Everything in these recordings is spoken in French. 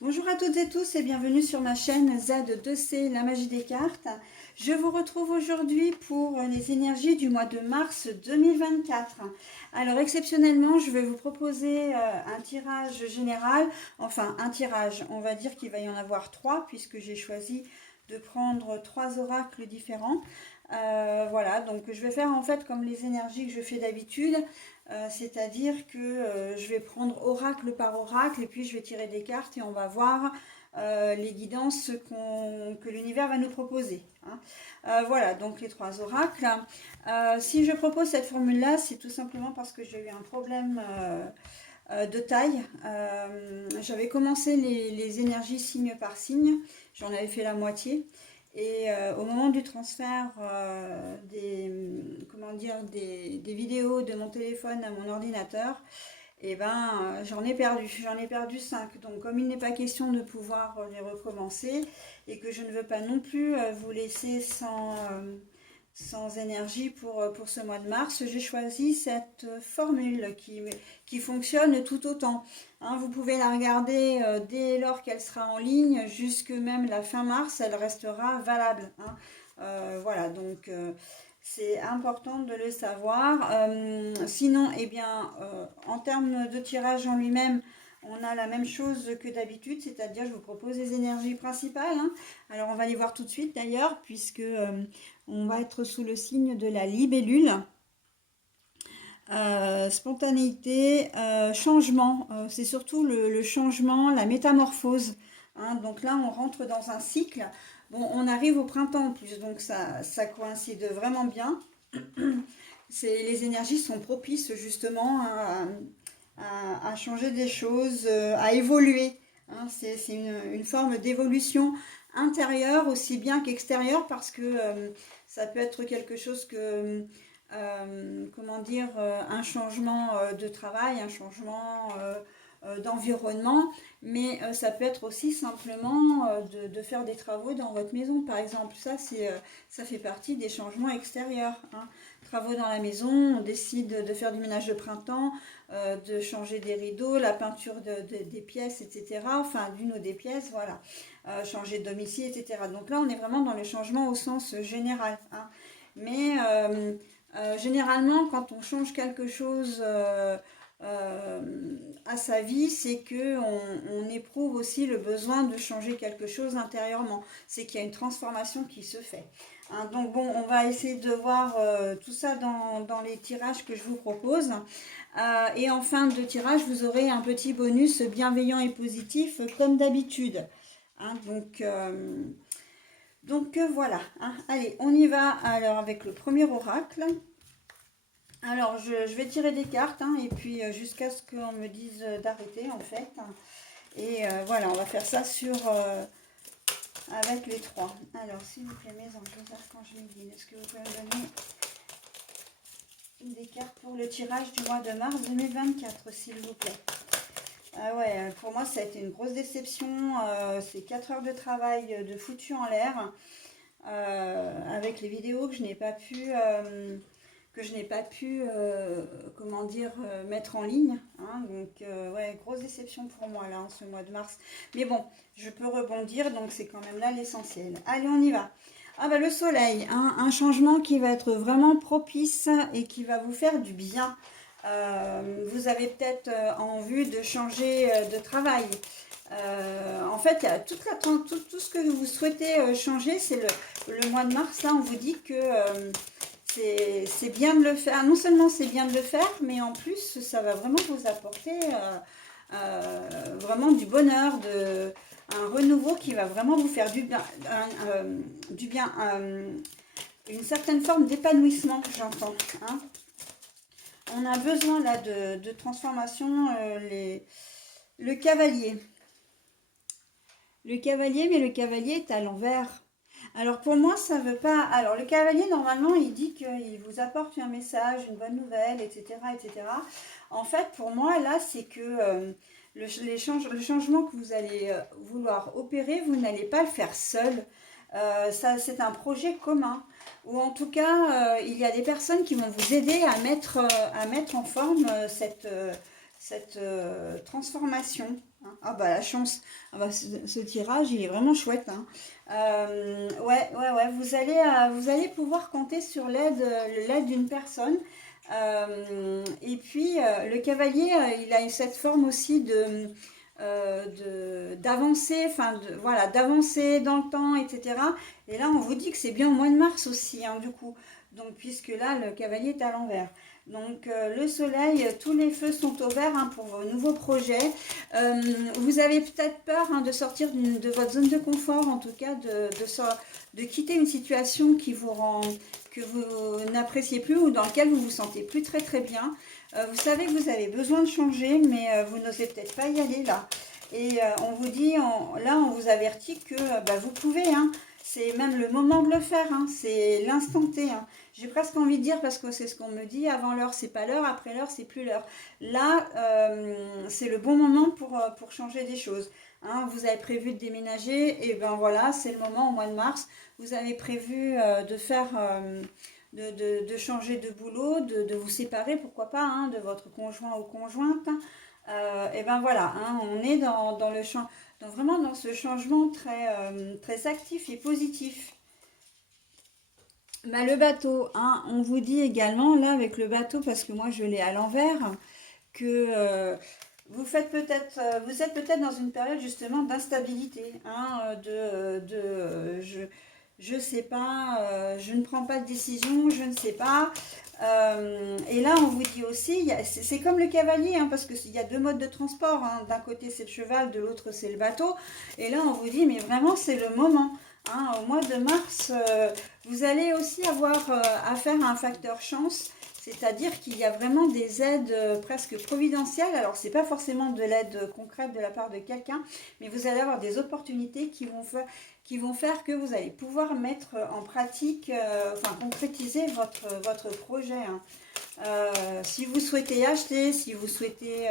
Bonjour à toutes et tous et bienvenue sur ma chaîne Z2C, la magie des cartes. Je vous retrouve aujourd'hui pour les énergies du mois de mars 2024. Alors exceptionnellement, je vais vous proposer un tirage général, enfin un tirage, on va dire qu'il va y en avoir trois puisque j'ai choisi de prendre trois oracles différents. Voilà, donc je vais faire en fait comme les énergies que je fais d'habitude. C'est-à-dire que je vais prendre oracle par oracle et puis je vais tirer des cartes et on va voir les guidances que l'univers va nous proposer, hein. Voilà, donc les trois oracles. Si je propose cette formule-là, c'est tout simplement parce que j'ai eu un problème de taille. J'avais commencé les énergies signe par signe, j'en avais fait la moitié. Et au moment du transfert des vidéos de mon téléphone à mon ordinateur, et ben, j'en ai perdu 5. Donc comme il n'est pas question de pouvoir les recommencer et que je ne veux pas non plus vous laisser sans énergie pour ce mois de mars, j'ai choisi cette formule qui fonctionne tout autant. Hein, vous pouvez la regarder dès lors qu'elle sera en ligne, jusque même la fin mars, elle restera valable, hein. Voilà, donc c'est important de le savoir. Sinon, eh bien, en termes de tirage en lui-même, on a la même chose que d'habitude, c'est-à-dire je vous propose les énergies principales, hein. Alors on va les voir tout de suite d'ailleurs, puisque on va être sous le signe de la libellule. Spontanéité, changement, c'est surtout le changement, la métamorphose, hein. Donc là, on rentre dans un cycle. Bon, on arrive au printemps en plus, donc ça coïncide vraiment bien. Les énergies sont propices justement à changer des choses, à évoluer, hein. C'est une forme d'évolution intérieure aussi bien qu'extérieure parce que ça peut être quelque chose que comment dire, un changement de travail, un changement d'environnement, mais ça peut être aussi simplement de faire des travaux dans votre maison, par exemple. Ça fait partie des changements extérieurs, hein. Travaux dans la maison, on décide de faire du ménage de printemps, de changer des rideaux, la peinture des pièces, etc. Enfin, d'une ou des pièces, voilà. Changer de domicile, etc. Donc là, on est vraiment dans le changement au sens général, hein. Mais généralement, quand on change quelque chose à sa vie, c'est que on éprouve aussi le besoin de changer quelque chose intérieurement. C'est qu'il y a une transformation qui se fait, hein. Donc bon, on va essayer de voir tout ça dans les tirages que je vous propose. Et en fin de tirage, vous aurez un petit bonus bienveillant et positif comme d'habitude, hein. Donc voilà, hein. Allez, on y va alors avec le premier oracle. Alors, je vais tirer des cartes, hein, et puis jusqu'à ce qu'on me dise d'arrêter, en fait. Et voilà, on va faire ça avec les trois. Alors, s'il vous plaît, mes anges, les archanges, les guides, est-ce que vous pouvez me donner des cartes pour le tirage du mois de mars 2024, s'il vous plaît? Ah ouais, pour moi, ça a été une grosse déception. C'est 4 heures de travail de foutu en l'air, avec les vidéos que je n'ai pas pu comment dire, mettre en ligne, hein. Donc ouais, grosse déception pour moi là en ce mois de mars, mais bon, je peux rebondir, donc c'est quand même là l'essentiel. Allez, on y va. Ah bah le soleil, hein, un changement qui va être vraiment propice et qui va vous faire du bien. Vous avez peut-être en vue de changer de travail. En fait, il y a tout ce que vous souhaitez changer, c'est le mois de mars. Là, on vous dit que c'est bien de le faire. Non seulement c'est bien de le faire, mais en plus, ça va vraiment vous apporter vraiment du bonheur, un renouveau qui va vraiment vous faire du bien, une certaine forme d'épanouissement, j'entends, hein. On a besoin là de transformation. Le cavalier. Le cavalier, mais le cavalier est à l'envers. Alors pour moi, ça veut pas. Alors le cavalier, normalement, il dit qu'il vous apporte un message, une bonne nouvelle, etc., etc. En fait, pour moi, là, c'est que le changement que vous allez vouloir opérer, vous n'allez pas le faire seul. Ça, c'est un projet commun. Ou en tout cas, il y a des personnes qui vont vous aider à mettre en forme cette transformation. Hein. Ah bah la chance, ah bah, ce tirage il est vraiment chouette. Hein. Ouais, vous allez pouvoir compter sur l'aide d'une personne. Et puis le cavalier, il a cette forme aussi d'avancer, enfin voilà, d'avancer dans le temps, etc. Et là, on vous dit que c'est bien au mois de mars aussi, hein, du coup. Donc, puisque là, le cavalier est à l'envers. Donc, le soleil, tous les feux sont au vert hein, pour vos nouveaux projets. Vous avez peut-être peur hein, de sortir de votre zone de confort, en tout cas de quitter une situation qui vous rend, que vous n'appréciez plus ou dans laquelle vous vous sentez plus très très bien. Vous savez que vous avez besoin de changer, mais vous n'osez peut-être pas y aller là. Et on vous dit, là on vous avertit que bah, vous pouvez, hein, c'est même le moment de le faire, hein, c'est l'instant T. Hein. J'ai presque envie de dire, parce que c'est ce qu'on me dit, avant l'heure c'est pas l'heure, après l'heure c'est plus l'heure. Là, c'est le bon moment pour changer des choses. Hein, vous avez prévu de déménager, et ben voilà, c'est le moment au mois de mars. Vous avez prévu de faire... de changer de boulot, de vous séparer, pourquoi pas, hein, de votre conjoint ou conjointe. Et ben voilà, hein, on est dans le champ, vraiment dans ce changement très actif et positif. Bah, le bateau, hein, on vous dit également, là, avec le bateau, parce que moi je l'ai à l'envers, que vous êtes peut-être dans une période justement d'instabilité, hein, je sais pas, je ne prends pas de décision, je ne sais pas. Et là, on vous dit aussi, c'est comme le cavalier, hein, parce qu'il y a deux modes de transport. Hein. D'un côté, c'est le cheval, de l'autre, c'est le bateau. Et là, on vous dit, mais vraiment, c'est le moment. Hein. Au mois de mars, vous allez aussi avoir affaire à un facteur chance. C'est-à-dire qu'il y a vraiment des aides presque providentielles. Alors, ce n'est pas forcément de l'aide concrète de la part de quelqu'un, mais vous allez avoir des opportunités qui vont faire que vous allez pouvoir mettre en pratique, enfin concrétiser votre projet. Hein. Si vous souhaitez acheter, si vous souhaitez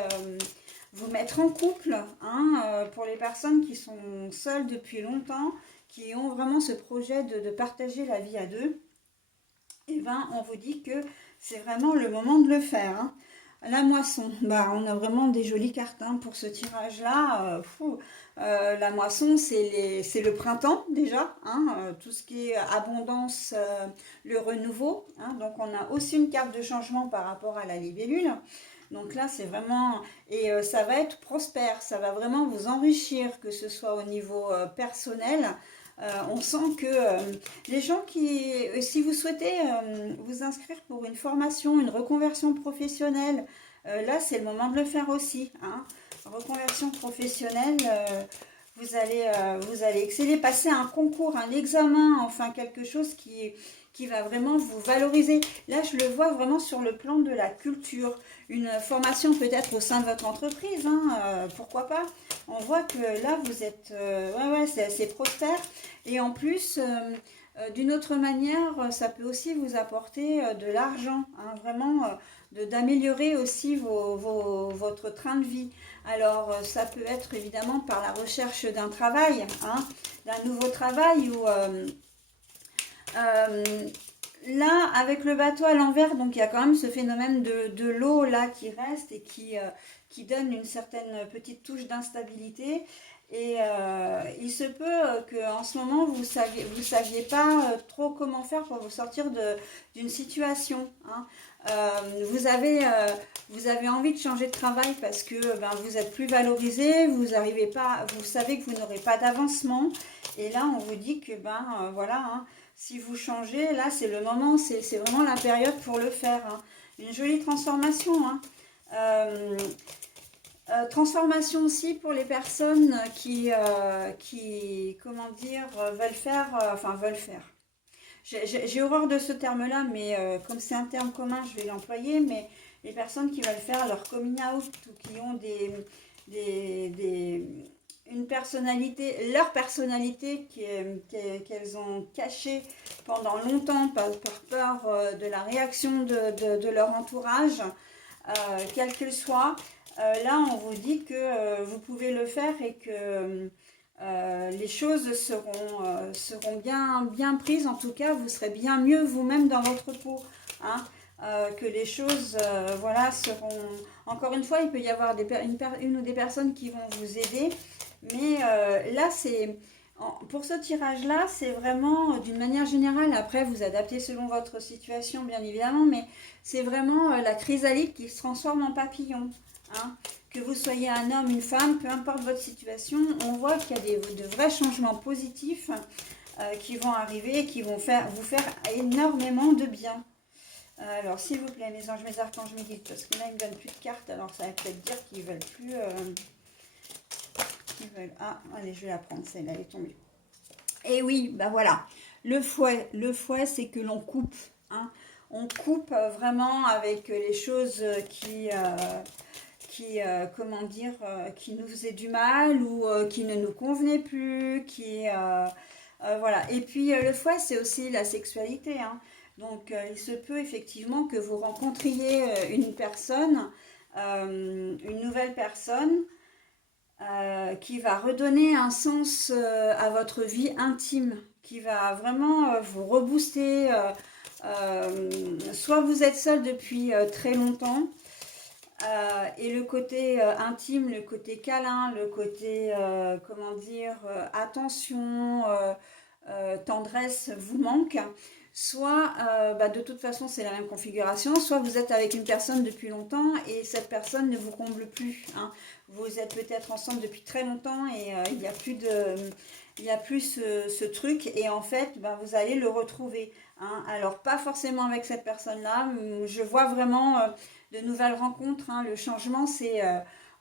vous mettre en couple, hein, pour les personnes qui sont seules depuis longtemps, qui ont vraiment ce projet de partager la vie à deux, et ben on vous dit que c'est vraiment le moment de le faire. Hein. La moisson, bah, on a vraiment des jolies cartes hein, pour ce tirage-là. La moisson, c'est le printemps déjà, hein, tout ce qui est abondance, le renouveau. Hein, donc on a aussi une carte de changement par rapport à la libellule. Donc là, c'est vraiment... Et ça va être prospère, ça va vraiment vous enrichir, que ce soit au niveau personnel. On sent que les gens si vous souhaitez vous inscrire pour une formation, une reconversion professionnelle, là c'est le moment de le faire aussi. Hein. Reconversion professionnelle, vous allez exceller, passer un concours, un examen, enfin quelque chose qui va vraiment vous valoriser. Là, je le vois vraiment sur le plan de la culture. Une formation peut-être au sein de votre entreprise, hein, pourquoi pas. On voit que là, vous êtes... ouais, c'est assez prospère. Et en plus, d'une autre manière, ça peut aussi vous apporter de l'argent. Hein, vraiment, d'améliorer aussi votre train de vie. Alors, ça peut être évidemment par la recherche d'un travail, hein, d'un nouveau travail ou... là, avec le bateau à l'envers, donc il y a quand même ce phénomène de l'eau là qui reste et qui donne une certaine petite touche d'instabilité. Et il se peut qu'en ce moment, vous saviez pas trop comment faire pour vous sortir d'une situation. Hein. Vous avez envie de changer de travail parce que ben, vous êtes plus valorisé, vous arrivez pas, vous savez que vous n'aurez pas d'avancement. Et là, on vous dit que ben voilà. Hein, si vous changez, là c'est le moment, c'est vraiment la période pour le faire. Hein. Une jolie transformation. Hein. Transformation aussi pour les personnes comment dire, veulent faire. J'ai horreur de ce terme-là, mais comme c'est un terme commun, je vais l'employer. Mais les personnes qui veulent faire leur coming out ou qui ont leur personnalité qu'elles ont cachée pendant longtemps par peur de la réaction de leur entourage, quelle qu'elle soit. Là, on vous dit que vous pouvez le faire et que les choses seront bien prises. En tout cas, vous serez bien mieux vous-même dans votre peau. Hein. que les choses voilà, seront... Encore une fois, il peut y avoir une ou des personnes qui vont vous aider, mais là, pour ce tirage-là, c'est vraiment d'une manière générale. Après, vous adaptez selon votre situation, bien évidemment, mais c'est vraiment la chrysalide qui se transforme en papillon. Hein. Que vous soyez un homme, une femme, peu importe votre situation, on voit qu'il y a de vrais changements positifs qui vont arriver et qui vont vous faire énormément de bien. Alors, s'il vous plaît, mes anges, mes archanges, mes guides, parce que là, ils ne me donnent plus de cartes, alors ça va peut-être dire qu'ils ne veulent plus... Ah, allez, je vais la prendre, celle-là, elle est tombée. Et oui, ben voilà, le fouet, c'est que l'on coupe, hein. On coupe vraiment avec les choses comment dire, qui nous faisaient du mal ou qui ne nous convenaient plus, voilà. Et puis le fouet, c'est aussi la sexualité, hein. Donc il se peut effectivement que vous rencontriez une personne, une nouvelle personne, qui va redonner un sens à votre vie intime, qui va vraiment vous rebooster. Soit vous êtes seul depuis très longtemps, et le côté intime, le côté câlin, le côté, comment dire, attention, tendresse vous manque. Soit, de toute façon, c'est la même configuration. Soit vous êtes avec une personne depuis longtemps et cette personne ne vous comble plus. Hein. Vous êtes peut-être ensemble depuis très longtemps et il n'y a plus ce truc. Et en fait, vous allez le retrouver. Hein. Alors, pas forcément avec cette personne-là. Je vois vraiment de nouvelles rencontres. Hein. Le changement, c'est...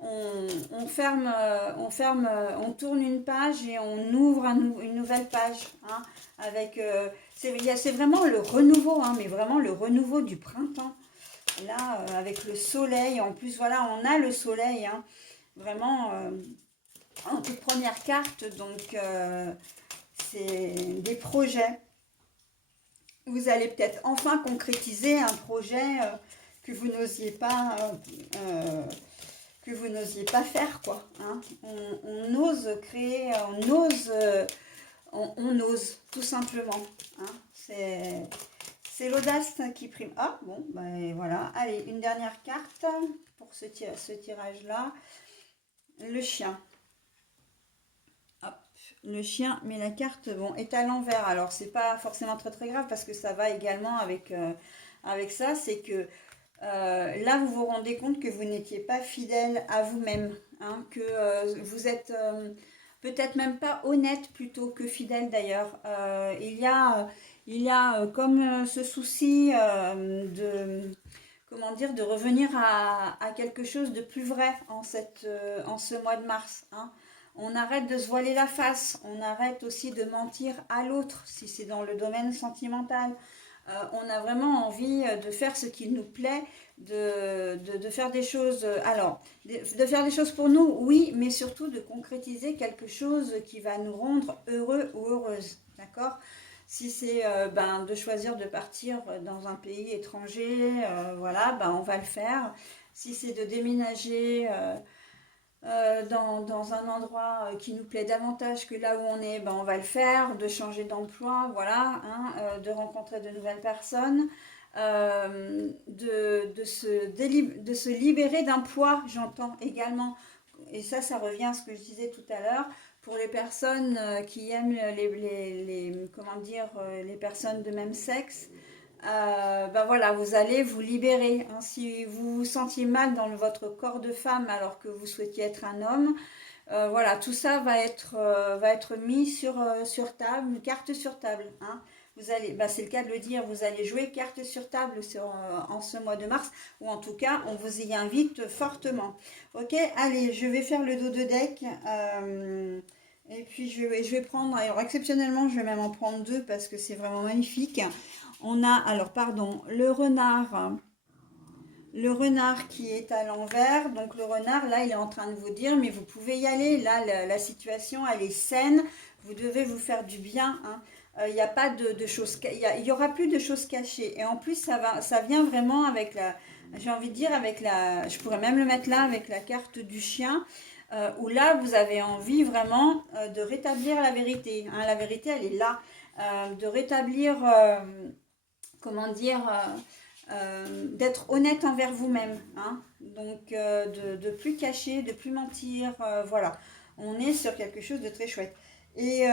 on ferme, on tourne une page et on ouvre une nouvelle page. Hein, avec... c'est vraiment le renouveau, hein, mais vraiment le renouveau du printemps. Là, avec le soleil, en plus, voilà, on a le soleil, hein, vraiment en toute première carte. Donc, c'est des projets. Vous allez peut-être enfin concrétiser un projet que vous n'osiez pas... faire, quoi. Hein. On ose créer, on ose, tout simplement. Hein. C'est l'audace qui prime. Ah, bon, voilà. Allez, une dernière carte pour ce tirage-là. Le chien. Hop, le chien, mais la carte, bon, est à l'envers. Alors, c'est pas forcément très très grave parce que ça va également avec ça. C'est que là, vous vous rendez compte que vous n'étiez pas fidèle à vous-même. Hein, que vous êtes... peut-être même pas honnête plutôt que fidèle d'ailleurs. Il y a comme ce souci comment dire, de revenir à quelque chose de plus vrai en ce mois de mars. Hein. On arrête de se voiler la face, on arrête aussi de mentir à l'autre si c'est dans le domaine sentimental. On a vraiment envie de faire ce qu'il nous plaît, de faire des choses, de faire des choses pour nous, oui, mais surtout de concrétiser quelque chose qui va nous rendre heureux ou heureuse, d'accord? Si c'est de choisir de partir dans un pays étranger, voilà, on va le faire. Si c'est de déménager dans un endroit qui nous plaît davantage que là où on est, on va le faire, de changer d'emploi, voilà, hein, de rencontrer de nouvelles personnes, de se libérer d'un poids, j'entends également, et ça revient à ce que je disais tout à l'heure, pour les personnes qui aiment comment dire, les personnes de même sexe. Voilà, vous allez vous libérer. Hein. Si vous vous sentiez mal dans votre corps de femme alors que vous souhaitiez être un homme, voilà, tout ça va être mis sur table, une carte sur table. Hein. Vous allez, c'est le cas de le dire, vous allez jouer carte sur table en ce mois de mars, ou en tout cas, on vous y invite fortement. Ok, allez, je vais faire le dos de deck. Et puis je vais prendre, alors exceptionnellement, je vais même en prendre deux parce que c'est vraiment magnifique. On a, alors pardon, le renard qui est à l'envers. Donc le renard, là, il est en train de vous dire, mais vous pouvez y aller. Là, la situation, elle est saine. Vous devez vous faire du bien. Hein. Il n'y a pas de choses, il y aura plus de choses cachées. Et en plus, ça vient vraiment avec j'ai envie de dire, je pourrais même le mettre là, avec la carte du chien. Où là, vous avez envie vraiment de rétablir la vérité. Hein. La vérité, elle est là. De rétablir... comment dire, d'être honnête envers vous-même, hein. Donc de plus cacher, de plus mentir, voilà. On est sur quelque chose de très chouette. Et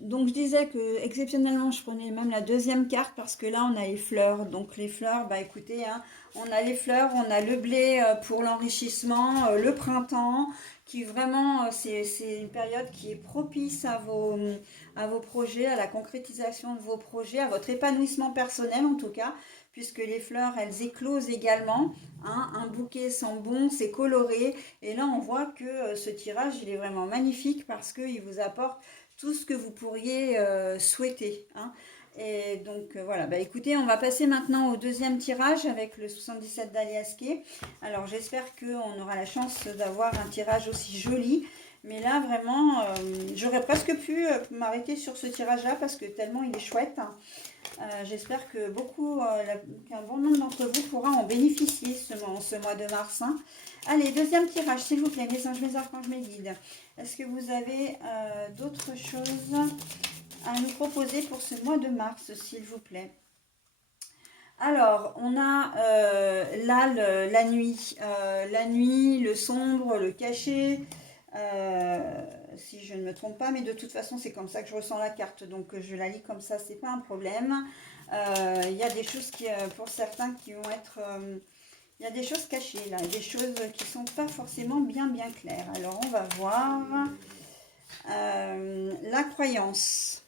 donc je disais que exceptionnellement je prenais même la deuxième carte parce que là on a les fleurs. Donc les fleurs, bah écoutez, hein, on a les fleurs, on a le blé pour l'enrichissement, le printemps, qui vraiment c'est une période qui est propice à vos projets, à la concrétisation de vos projets, à votre épanouissement personnel en tout cas, puisque les fleurs elles éclosent également, hein. Un bouquet sent bon, c'est coloré, et là on voit que ce tirage il est vraiment magnifique parce qu'il vous apporte tout ce que vous pourriez souhaiter, hein. Et donc voilà, bah écoutez, on va passer maintenant au deuxième tirage avec le 77 d'Aliasqué. Alors j'espère qu'on aura la chance d'avoir un tirage aussi joli. Mais là vraiment, j'aurais presque pu m'arrêter sur ce tirage-là parce que tellement il est chouette. J'espère que qu'un bon nombre d'entre vous pourra en bénéficier ce mois de mars, hein. Allez, deuxième tirage, s'il vous plaît, mes anges, mes archanges, mes guides. Est-ce que vous avez d'autres choses à nous proposer pour ce mois de mars, s'il vous plaît? Alors, on a là la nuit. La nuit, le sombre, le caché. Si je ne me trompe pas, mais de toute façon, c'est comme ça que je ressens la carte. Donc, je la lis comme ça, c'est pas un problème. Il y a des choses pour certains qui vont être... il y a des choses cachées là, des choses qui ne sont pas forcément bien claires. Alors, on va voir. La croyance.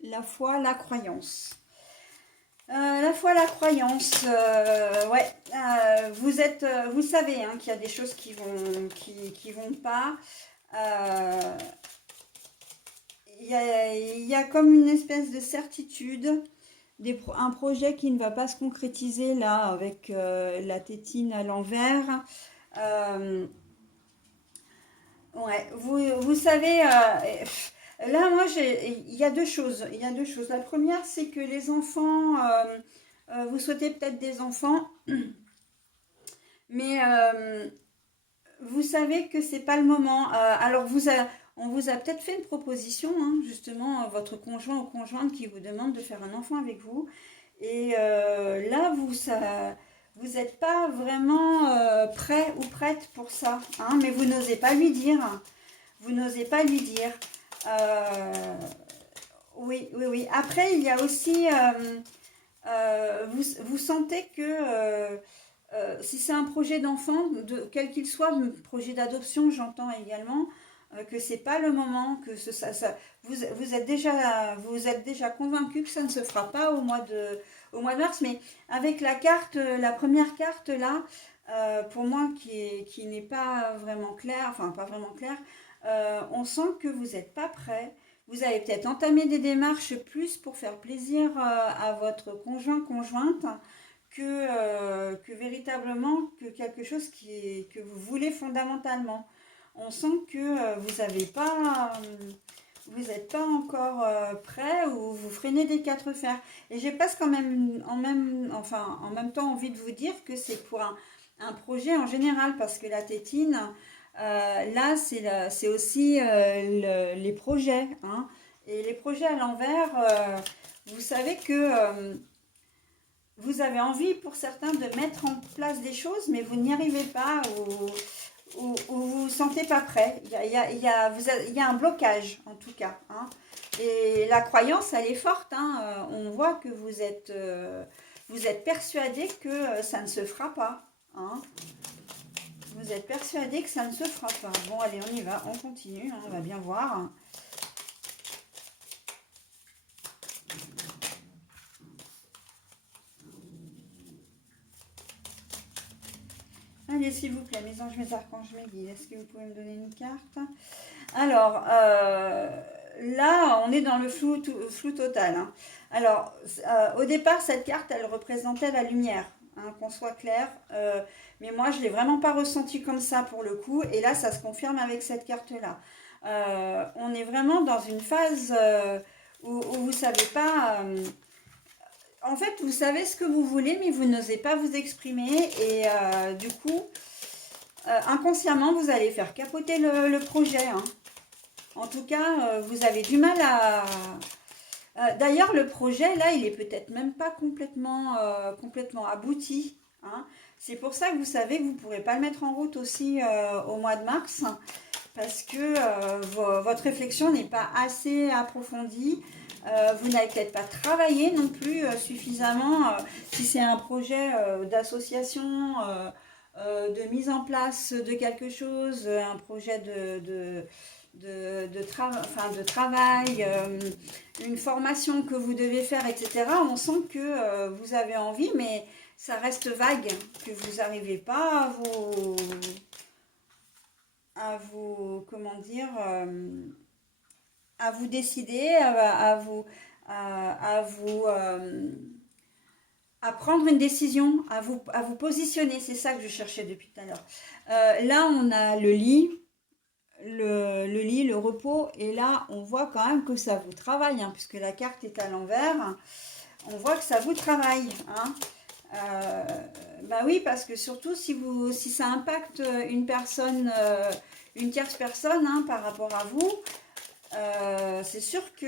La foi, la croyance. La foi, la croyance, ouais, vous savez hein, qu'il y a des choses qui vont pas. Il y a comme une espèce de certitude, un projet qui ne va pas se concrétiser là avec la tétine à l'envers. Ouais, vous savez, là, moi, il y a deux choses. Il y a deux choses. La première, c'est que les enfants, vous souhaitez peut-être des enfants, mais vous savez que c'est pas le moment. Alors, on vous a peut-être fait une proposition, hein, justement, votre conjoint ou conjointe qui vous demande de faire un enfant avec vous. Et là, vous n'êtes pas vraiment prêt ou prête pour ça, hein, mais vous n'osez pas lui dire. Vous n'osez pas lui dire. Euh, oui, oui, oui. Après, il y a aussi, vous sentez que si c'est un projet d'enfant, quel qu'il soit, un projet d'adoption, j'entends également, que c'est pas le moment, que vous êtes déjà convaincu que ça ne se fera pas au mois de mars, mais avec la carte, la première carte là, pour moi qui n'est pas vraiment claire, enfin pas vraiment claire, on sent que vous n'êtes pas prêt. Vous avez peut-être entamé des démarches plus pour faire plaisir à votre conjoint, conjointe, que véritablement que quelque chose que vous voulez fondamentalement. On sent que vous n'êtes pas encore prêt ou vous freinez des quatre fers. Et j'ai presque en même temps envie de vous dire que c'est pour un projet en général parce que la tétine, là, c'est aussi les projets, hein. Et les projets à l'envers, vous savez que vous avez envie pour certains de mettre en place des choses, mais vous n'y arrivez pas ou vous ne vous sentez pas prêt. Il y a un blocage en tout cas, hein. Et la croyance, elle est forte, hein. On voit que vous êtes persuadé que ça ne se fera pas, hein. Vous êtes persuadé que ça ne se fera pas. Bon, allez, on y va, on continue, hein, on va bien voir. Allez, s'il vous plaît, mes anges, mes archanges, mes guides, est-ce que vous pouvez me donner une carte? Alors, là, on est dans le flou total, hein. Alors, au départ, cette carte, elle représentait la lumière, hein, qu'on soit clair. Mais moi, je ne l'ai vraiment pas ressenti comme ça pour le coup. Et là, ça se confirme avec cette carte-là. On est vraiment dans une phase où vous ne savez pas... en fait, vous savez ce que vous voulez, mais vous n'osez pas vous exprimer. Et du coup, inconsciemment, vous allez faire capoter le projet, hein. En tout cas, vous avez du mal D'ailleurs, le projet, là, il est peut-être même pas complètement abouti, hein. C'est pour ça que vous savez que vous ne pourrez pas le mettre en route aussi au mois de mars, parce que votre réflexion n'est pas assez approfondie. Vous n'avez peut-être pas travaillé non plus suffisamment. Si c'est un projet d'association, de mise en place de quelque chose, un projet de travail, une formation que vous devez faire, etc. On sent que vous avez envie, mais ça reste vague, que vous n'arrivez pas comment dire, à vous décider, à vous, à prendre une décision, à vous positionner. C'est ça que je cherchais depuis tout à l'heure. Là, on a le lit, le lit, le repos, et là, on voit quand même que ça vous travaille, hein, puisque la carte est à l'envers. On voit que ça vous travaille, hein. Euh, Bah oui, parce que surtout si ça impacte une personne, une tierce personne, hein, par rapport à vous, c'est sûr que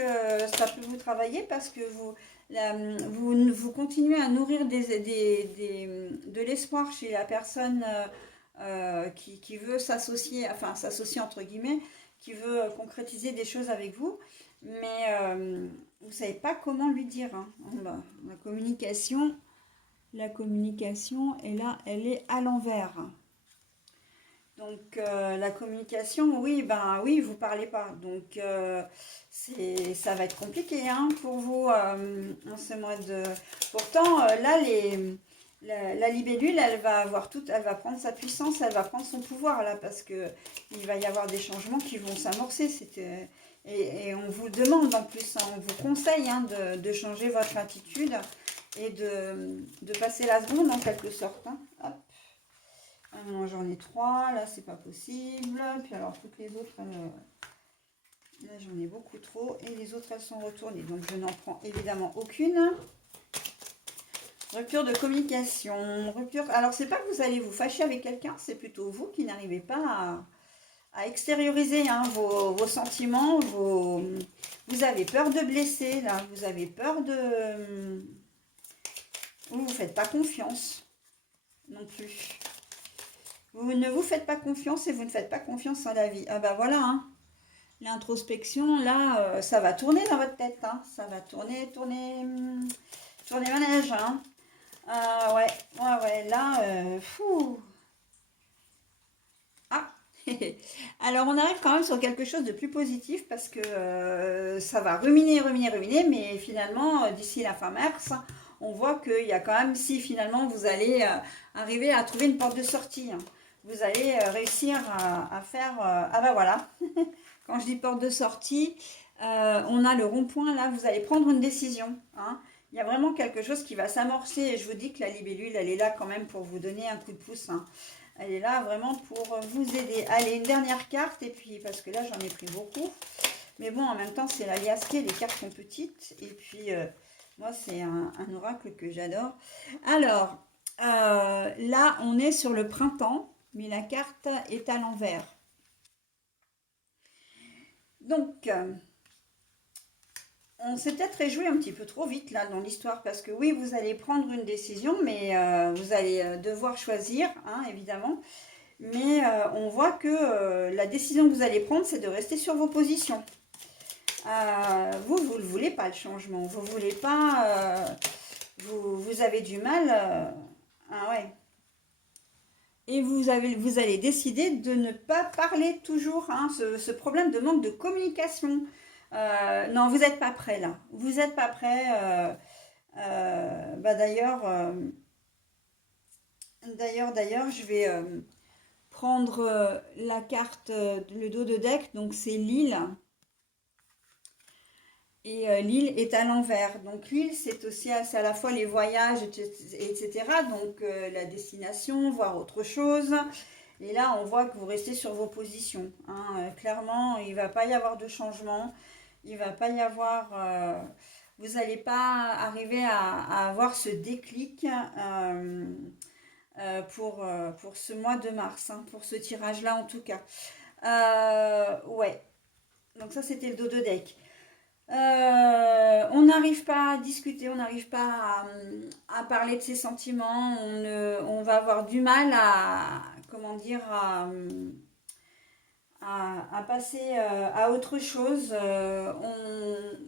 ça peut vous travailler parce que vous continuez à nourrir de l'espoir chez la personne qui veut s'associer, enfin s'associer entre guillemets, qui veut concrétiser des choses avec vous, mais vous ne savez pas comment lui dire, hein. La communication est là, elle est à l'envers. Donc la communication, oui, ben oui, vous parlez pas. Donc ça va être compliqué, hein, pour vous en ce mois de. Pourtant là, la libellule, elle va prendre sa puissance, elle va prendre son pouvoir là, parce que il va y avoir des changements qui vont s'amorcer. Et on vous demande en plus, hein, on vous conseille, hein, de changer votre attitude et de passer la seconde en quelque sorte, hein. Hop. Moi j'en ai 3, là c'est pas possible. Puis alors toutes les autres, là j'en ai beaucoup trop. Et les autres elles sont retournées. Donc je n'en prends évidemment aucune. Rupture de communication. Alors c'est pas que vous allez vous fâcher avec quelqu'un, c'est plutôt vous qui n'arrivez pas à extérioriser, hein, vos sentiments. Vous avez peur de blesser, là. Vous avez peur de. Vous ne faites pas confiance non plus. Vous ne vous faites pas confiance et vous ne faites pas confiance en la vie. Ah bah voilà, hein. L'introspection, là, ça va tourner dans votre tête, hein. Ça va tourner manège, hein. Ouais, ouais, là, fou. Ah, alors on arrive quand même sur quelque chose de plus positif parce que ça va ruminer, mais finalement, d'ici la fin mars, on voit qu'il y a quand même, si finalement vous allez arriver à trouver une porte de sortie, hein. Vous allez réussir à faire. Ah bah voilà, quand je dis porte de sortie, on a le rond-point là, vous allez prendre une décision, hein. Il y a vraiment quelque chose qui va s'amorcer et je vous dis que la libellule, elle est là quand même pour vous donner un coup de pouce, hein. Elle est là vraiment pour vous aider. Allez, une dernière carte et puis parce que là j'en ai pris beaucoup. Mais bon, en même temps, c'est la liasquée, les cartes sont petites. Et puis, moi, c'est un oracle que j'adore. Alors, là, on est sur le printemps, mais la carte est à l'envers. Donc, on s'est peut-être réjoui un petit peu trop vite là dans l'histoire parce que oui, vous allez prendre une décision, mais vous allez devoir choisir, hein, évidemment. Mais on voit que la décision que vous allez prendre, c'est de rester sur vos positions. Vous ne le voulez pas le changement. Vous voulez pas. Vous avez du mal. Ah ouais. Et vous allez décider de ne pas parler toujours, hein, ce problème de manque de communication. Non, vous n'êtes pas prêt là. Vous n'êtes pas prêt. Bah d'ailleurs, je vais prendre la carte, le dos de deck. Donc c'est l'île. Et l'île est à l'envers. Donc l'île, c'est à la fois les voyages, etc. Donc la destination, voir autre chose. Et là, on voit que vous restez sur vos positions, hein. Clairement, il ne va pas y avoir de changement. Il ne va pas y avoir. Vous n'allez pas arriver à avoir ce déclic pour ce mois de mars, hein, pour ce tirage-là en tout cas. Ouais. Donc ça, c'était le dos de deck. On n'arrive pas à discuter, on n'arrive pas à parler de ses sentiments, on va avoir du mal à, comment dire, à passer à autre chose.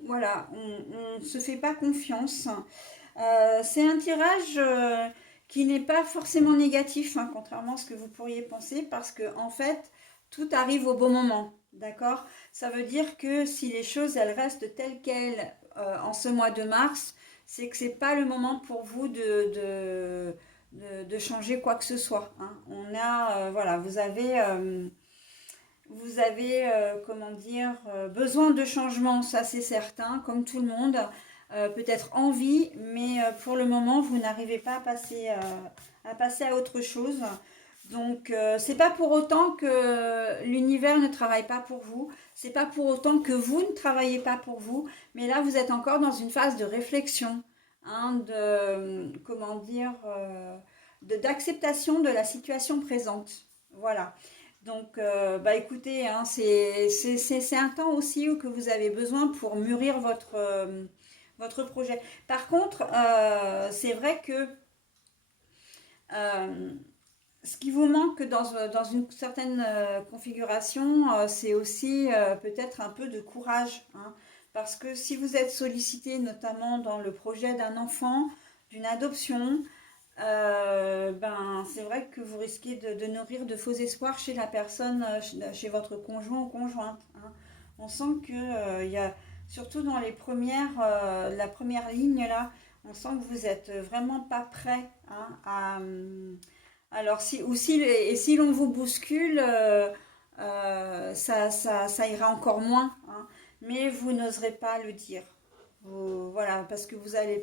Voilà, on ne se fait pas confiance. C'est un tirage qui n'est pas forcément négatif, hein, contrairement à ce que vous pourriez penser, parce que en fait, tout arrive au bon moment. D'accord? Ça veut dire que si les choses elles restent telles quelles en ce mois de mars, c'est que c'est pas le moment pour vous de changer quoi que ce soit. Hein. On a, voilà, vous avez, comment dire, besoin de changement, ça c'est certain, comme tout le monde. Peut-être envie, mais pour le moment, vous n'arrivez pas à passer à autre chose. Donc, c'est pas pour autant que l'univers ne travaille pas pour vous. C'est pas pour autant que vous ne travaillez pas pour vous. Mais là, vous êtes encore dans une phase de réflexion, hein, comment dire, d'acceptation de la situation présente. Voilà. Donc, bah écoutez, hein, c'est un temps aussi que vous avez besoin pour mûrir votre projet. Par contre, c'est vrai que euh, ce qui vous manque dans une certaine configuration, c'est aussi peut-être un peu de courage, hein. Parce que si vous êtes sollicité, notamment dans le projet d'un enfant, d'une adoption, ben, c'est vrai que vous risquez de nourrir de faux espoirs chez la personne, chez votre conjoint ou conjointe, hein. On sent que il y a, surtout dans la première ligne là, on sent que vous êtes vraiment pas prêt, hein, alors si ou si et si l'on vous bouscule, ça ira encore moins, hein. Mais vous n'oserez pas le dire. Voilà, parce que vous allez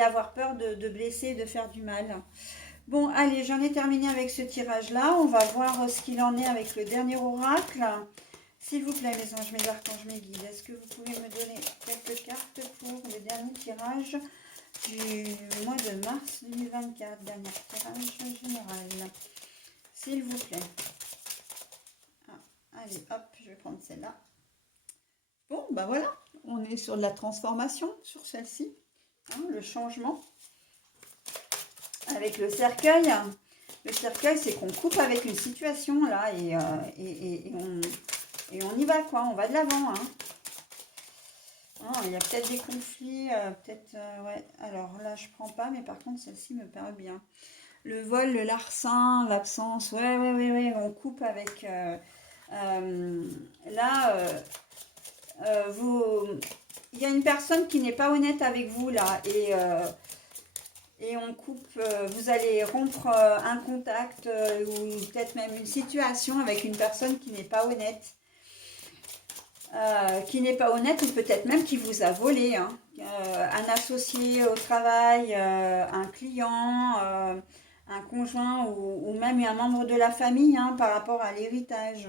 avoir peur de blesser, de faire du mal. Bon, allez, j'en ai terminé avec ce tirage-là. On va voir ce qu'il en est avec le dernier oracle. S'il vous plaît, mes anges, mes archanges, mes guides, est-ce que vous pouvez me donner quelques cartes pour le dernier tirage du mois de mars 2024, dernier tirage général, s'il vous plaît. Ah, allez, hop, je vais prendre celle-là. Bon, ben voilà, on est sur de la transformation sur celle-ci, hein, le changement. Avec le cercueil, c'est qu'on coupe avec une situation là et on y va quoi, on va de l'avant. Hein. Ah, il y a peut-être des conflits, ouais. Alors là, je prends pas, mais par contre, celle-ci me parle bien. Le vol, le larcin, l'absence, ouais, ouais, ouais, ouais, on coupe avec. Là, il y a une personne qui n'est pas honnête avec vous là, et on coupe. Vous allez rompre un contact ou peut-être même une situation avec une personne qui n'est pas honnête. Ou peut-être même qui vous a volé, hein. Un associé au travail, un client, un conjoint ou même un membre de la famille, hein, par rapport à l'héritage.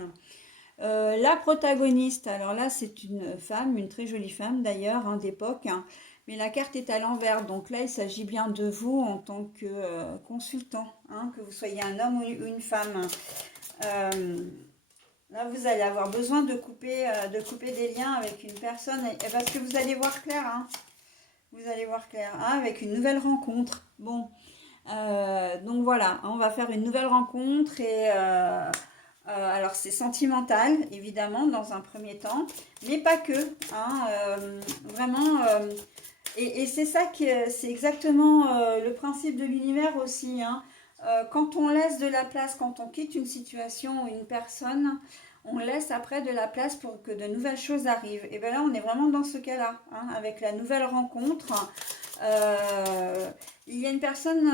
La protagoniste, alors là c'est une femme, une très jolie femme d'ailleurs, hein, d'époque, hein, mais la carte est à l'envers, donc là il s'agit bien de vous en tant que consultant, hein, que vous soyez un homme ou une femme. Euh, Là, vous allez avoir besoin de couper des liens avec une personne, parce que vous allez voir clair, hein. Vous allez voir clair, hein, avec une nouvelle rencontre. Bon, donc voilà, on va faire une nouvelle rencontre et alors c'est sentimental, évidemment, dans un premier temps, mais pas que, hein, vraiment. Et c'est ça c'est exactement le principe de l'univers aussi, hein. Quand on laisse de la place, quand on quitte une situation ou une personne, on laisse après de la place pour que de nouvelles choses arrivent. Et bien là, on est vraiment dans ce cas-là, hein, avec la nouvelle rencontre. Il y a une personne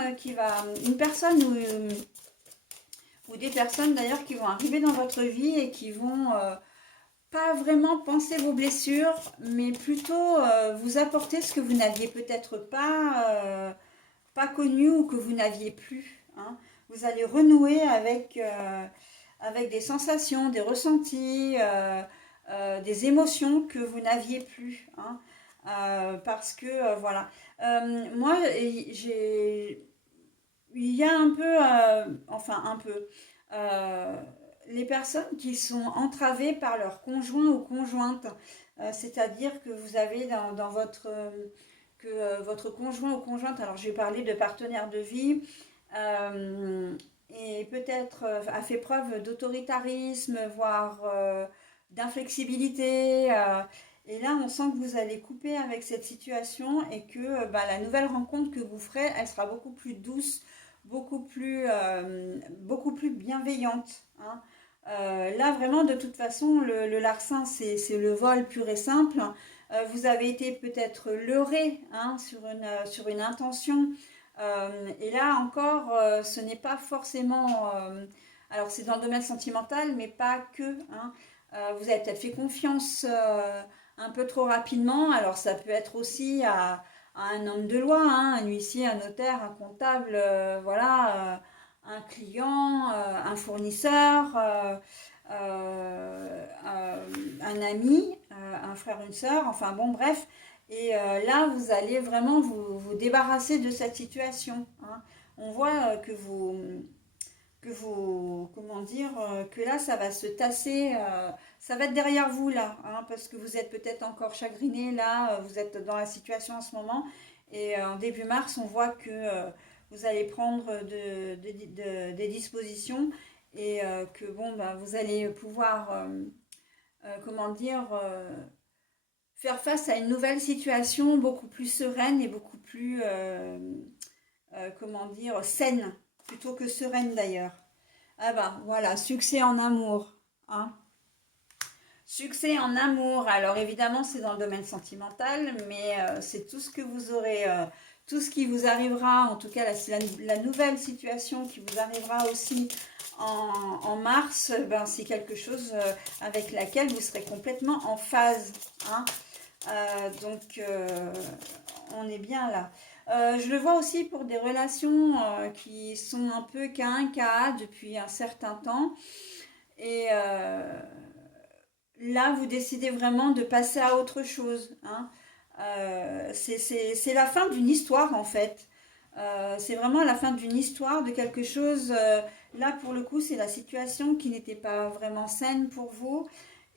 ou des personnes d'ailleurs qui vont arriver dans votre vie et qui vont pas vraiment penser vos blessures, mais plutôt vous apporter ce que vous n'aviez peut-être pas connu ou que vous n'aviez plus, hein. Vous allez renouer avec des sensations, des ressentis, des émotions que vous n'aviez plus, hein. Parce que voilà. Moi, il y a un peu, enfin un peu. les personnes qui sont entravées par leur conjoint ou conjointe, c'est-à-dire que vous avez dans votre que votre conjoint ou conjointe, alors je vais parler de partenaire de vie, euh, et peut-être a fait preuve d'autoritarisme, voire d'inflexibilité. Et là, on sent que vous allez couper avec cette situation et que bah, la nouvelle rencontre que vous ferez, elle sera beaucoup plus douce, beaucoup plus bienveillante. Hein. Là, vraiment, de toute façon, le larcin, c'est le vol pur et simple. Vous avez été peut-être leurré hein, sur une intention. Et là encore, ce n'est pas forcément... alors, c'est dans le domaine sentimental, mais pas que. Hein. Vous avez peut-être fait confiance un peu trop rapidement. Alors, ça peut être aussi à un homme de loi, hein, un huissier, un notaire, un comptable, voilà, un client, un fournisseur, un ami, un frère, une sœur, enfin bon, bref. Et là, vous allez vraiment vous débarrasser de cette situation. Hein. On voit comment dire, que là, ça va se tasser, ça va être derrière vous là, hein, parce que vous êtes peut-être encore chagriné là, vous êtes dans la situation en ce moment, et en début mars, on voit que vous allez prendre des dispositions, et que bon, bah, vous allez pouvoir, comment dire, faire face à une nouvelle situation beaucoup plus sereine et beaucoup plus, comment dire, saine, plutôt que sereine d'ailleurs. Ah bah voilà, succès en amour. Hein. Succès en amour. Alors évidemment, c'est dans le domaine sentimental, mais c'est tout ce que vous aurez, tout ce qui vous arrivera, en tout cas la nouvelle situation qui vous arrivera aussi en mars, ben, c'est quelque chose avec laquelle vous serez complètement en phase. Hein. Donc, on est bien là. Je le vois aussi pour des relations qui sont un peu K1, depuis un certain temps. Et là, vous décidez vraiment de passer à autre chose. Hein. C'est la fin d'une histoire, en fait. C'est vraiment la fin d'une histoire, de quelque chose. Là, pour le coup, c'est la situation qui n'était pas vraiment saine pour vous.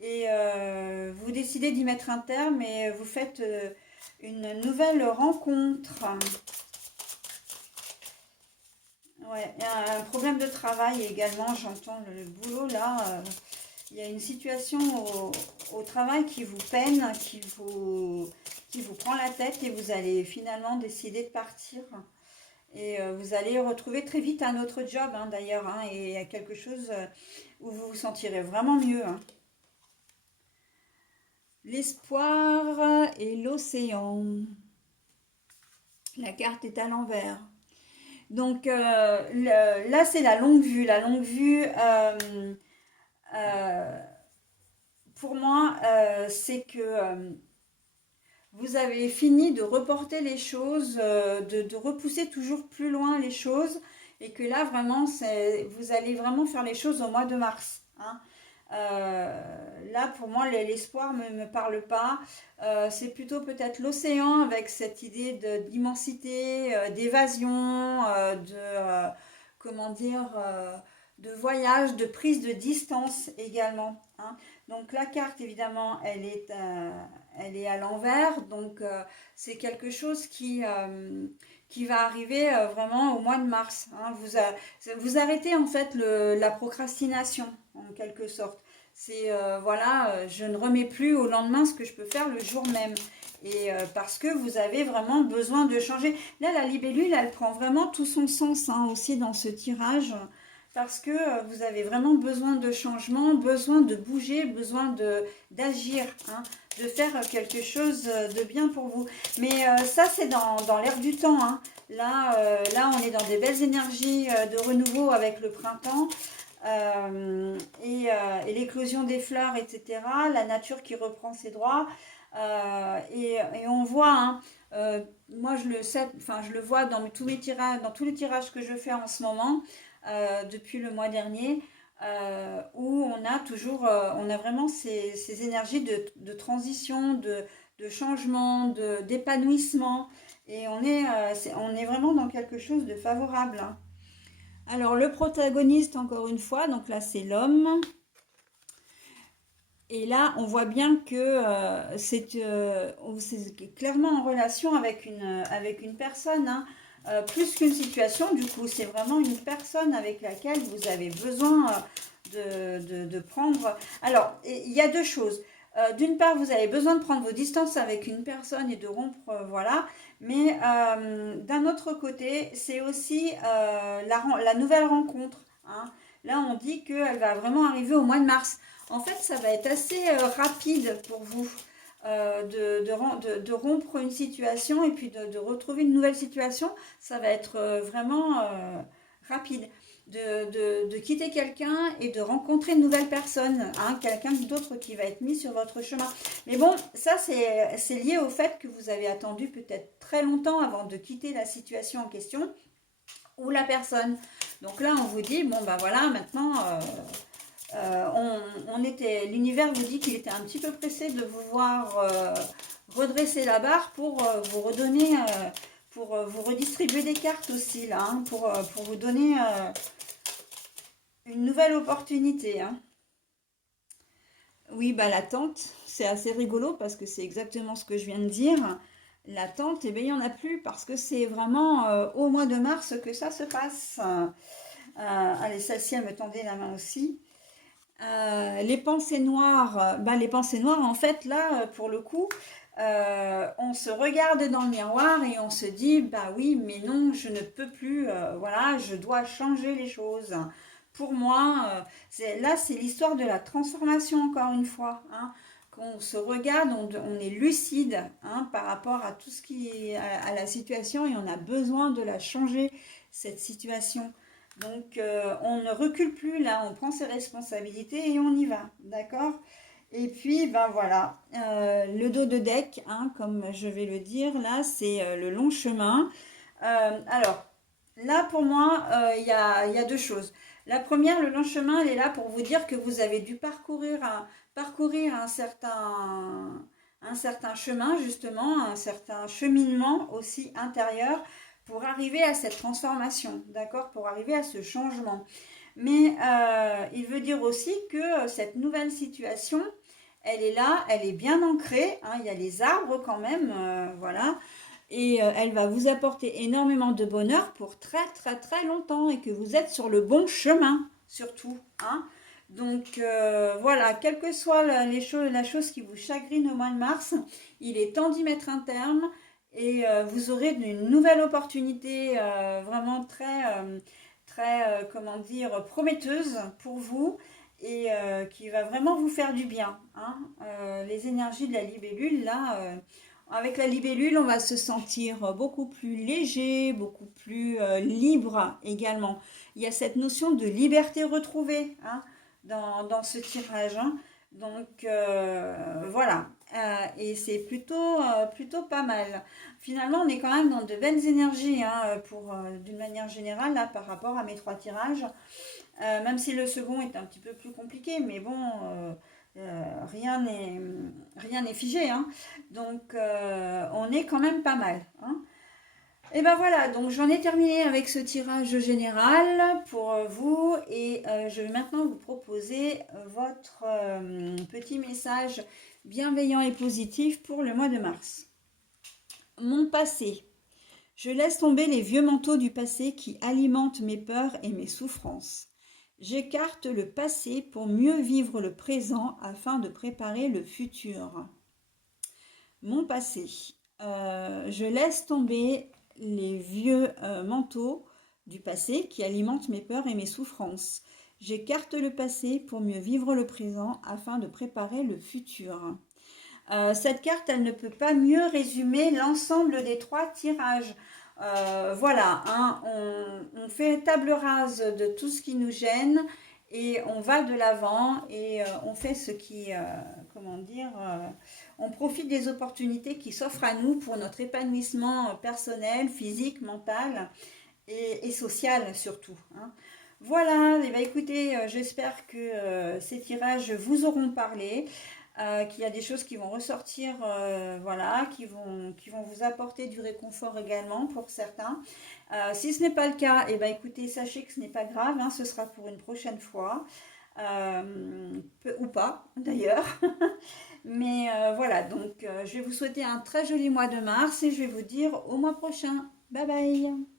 Et vous décidez d'y mettre un terme et vous faites une nouvelle rencontre. Ouais, il y a un problème de travail également, j'entends le boulot là. Il y a une situation au travail qui vous peine, qui vous prend la tête et vous allez finalement décider de partir. Et vous allez retrouver très vite un autre job hein, d'ailleurs, hein, et quelque chose où vous vous sentirez vraiment mieux. Hein. L'espoir et l'océan. La carte est à l'envers. Donc là, c'est la longue vue. La longue vue, euh, pour moi, c'est que vous avez fini de reporter les choses, de repousser toujours plus loin les choses, et que là, vraiment, vous allez vraiment faire les choses au mois de mars. Hein. Là, pour moi, l'espoir ne me parle pas. C'est plutôt peut-être l'océan avec cette idée d'immensité, d'évasion, comment dire, de voyage, de prise de distance également. Hein. Donc la carte, évidemment, elle est à l'envers. Donc c'est quelque chose qui va arriver vraiment au mois de mars. Hein. Vous arrêtez en fait la procrastination en quelque sorte. C'est voilà, je ne remets plus au lendemain ce que je peux faire le jour même. Et parce que vous avez vraiment besoin de changer. Là, la libellule, elle prend vraiment tout son sens hein, aussi dans ce tirage. Parce que vous avez vraiment besoin de changement, besoin de bouger, besoin d'agir, hein, de faire quelque chose de bien pour vous. Mais ça, c'est dans l'air du temps. Hein. Là, on est dans des belles énergies de renouveau avec le printemps. Et l'éclosion des fleurs, etc. La nature qui reprend ses droits. Et on voit, hein, moi je le sais, enfin je le vois dans tous mes tirages, dans tous les tirages que je fais en ce moment, depuis le mois dernier, où on a toujours, on a vraiment ces énergies transition, de changement, d'épanouissement, et on est vraiment dans quelque chose de favorable. Hein. Alors, le protagoniste, encore une fois, donc là, c'est l'homme. Et là, on voit bien que c'est clairement en relation avec une personne, hein. Plus qu'une situation, du coup, c'est vraiment une personne avec laquelle vous avez besoin de prendre. Alors, il y a deux choses. D'une part, vous avez besoin de prendre vos distances avec une personne et de rompre, voilà. Mais d'un autre côté, c'est aussi la nouvelle rencontre, hein. Là, on dit qu'elle va vraiment arriver au mois de mars. En fait, ça va être assez rapide pour vous de rompre une situation et puis de retrouver une nouvelle situation. Ça va être vraiment rapide. De quitter quelqu'un et de rencontrer une nouvelle personne, hein, quelqu'un d'autre qui va être mis sur votre chemin. Mais bon, ça c'est lié au fait que vous avez attendu peut-être très longtemps avant de quitter la situation en question ou la personne. Donc là, on vous dit, bon ben voilà, maintenant... l'univers vous dit qu'il était un petit peu pressé de vous voir redresser la barre pour vous redonner, pour vous redistribuer des cartes aussi là, hein, pour vous donner une nouvelle opportunité, hein. Oui, bah l'attente, c'est assez rigolo parce que c'est exactement ce que je viens de dire. L'attente, eh bien, il n'y en a plus parce que c'est vraiment au mois de mars que ça se passe. Allez, celle-ci, elle me tendait la main aussi. Les pensées noires, les pensées noires, en fait, là, pour le coup, on se regarde dans le miroir et on se dit, bah oui, mais non, je ne peux plus, voilà, je dois changer les choses. Pour moi, là, c'est l'histoire de la transformation, encore une fois, hein. Qu'on se regarde, on est lucide, hein, par rapport à tout ce qui est à la situation et on a besoin de la changer, cette situation. Donc, on ne recule plus là, on prend ses responsabilités et on y va, d'accord? Et puis, ben voilà, le dos de deck, hein, comme je vais le dire, là, c'est le long chemin. Alors, là, pour moi, il y a deux choses. La première, le long chemin, elle est là pour vous dire que vous avez dû parcourir un certain chemin, justement, un certain cheminement aussi intérieur pour arriver à cette transformation, d'accord? Pour arriver à ce changement. Mais il veut dire aussi que cette nouvelle situation, elle est là, elle est bien ancrée, hein, il y a les arbres quand même, voilà. Et elle va vous apporter énormément de bonheur pour très très très longtemps et que vous êtes sur le bon chemin, surtout, hein. Donc voilà, quelle que soit la chose qui vous chagrine au mois de mars, il est temps d'y mettre un terme et vous aurez une nouvelle opportunité vraiment très, comment dire, prometteuse pour vous et qui va vraiment vous faire du bien, hein. Les énergies de la libellule, là, avec la libellule, on va se sentir beaucoup plus léger, beaucoup plus libre également. Il y a cette notion de liberté retrouvée, hein, dans ce tirage, hein. Donc voilà. Et c'est plutôt pas mal. Finalement, on est quand même dans de belles énergies, hein, d'une manière générale là, par rapport à mes trois tirages. Même si le second est un petit peu plus compliqué, mais bon, rien n'est figé, hein. Donc on est quand même pas mal, hein. Et ben voilà, donc j'en ai terminé avec ce tirage général pour vous et je vais maintenant vous proposer votre petit message bienveillant et positif pour le mois de mars. Mon passé. Je laisse tomber les vieux manteaux du passé qui alimentent mes peurs et mes souffrances. J'écarte le passé pour mieux vivre le présent afin de préparer le futur. Mon passé. Je laisse tomber les vieux manteaux du passé qui alimentent mes peurs et mes souffrances. J'écarte le passé pour mieux vivre le présent afin de préparer le futur. Cette carte, elle ne peut pas mieux résumer l'ensemble des trois tirages. Voilà, hein, on fait table rase de tout ce qui nous gêne et on va de l'avant et on fait ce qui, comment dire, on profite des opportunités qui s'offrent à nous pour notre épanouissement personnel, physique, mental et social surtout, hein. Voilà, et bien écoutez, j'espère que ces tirages vous auront parlé. qu'il y a des choses qui vont ressortir, voilà, qui vont vous apporter du réconfort également pour certains. Si ce n'est pas le cas, eh ben, écoutez, sachez que ce n'est pas grave, hein, ce sera pour une prochaine fois, ou pas d'ailleurs. Mais voilà, donc je vais vous souhaiter un très joli mois de mars et je vais vous dire au mois prochain. Bye bye!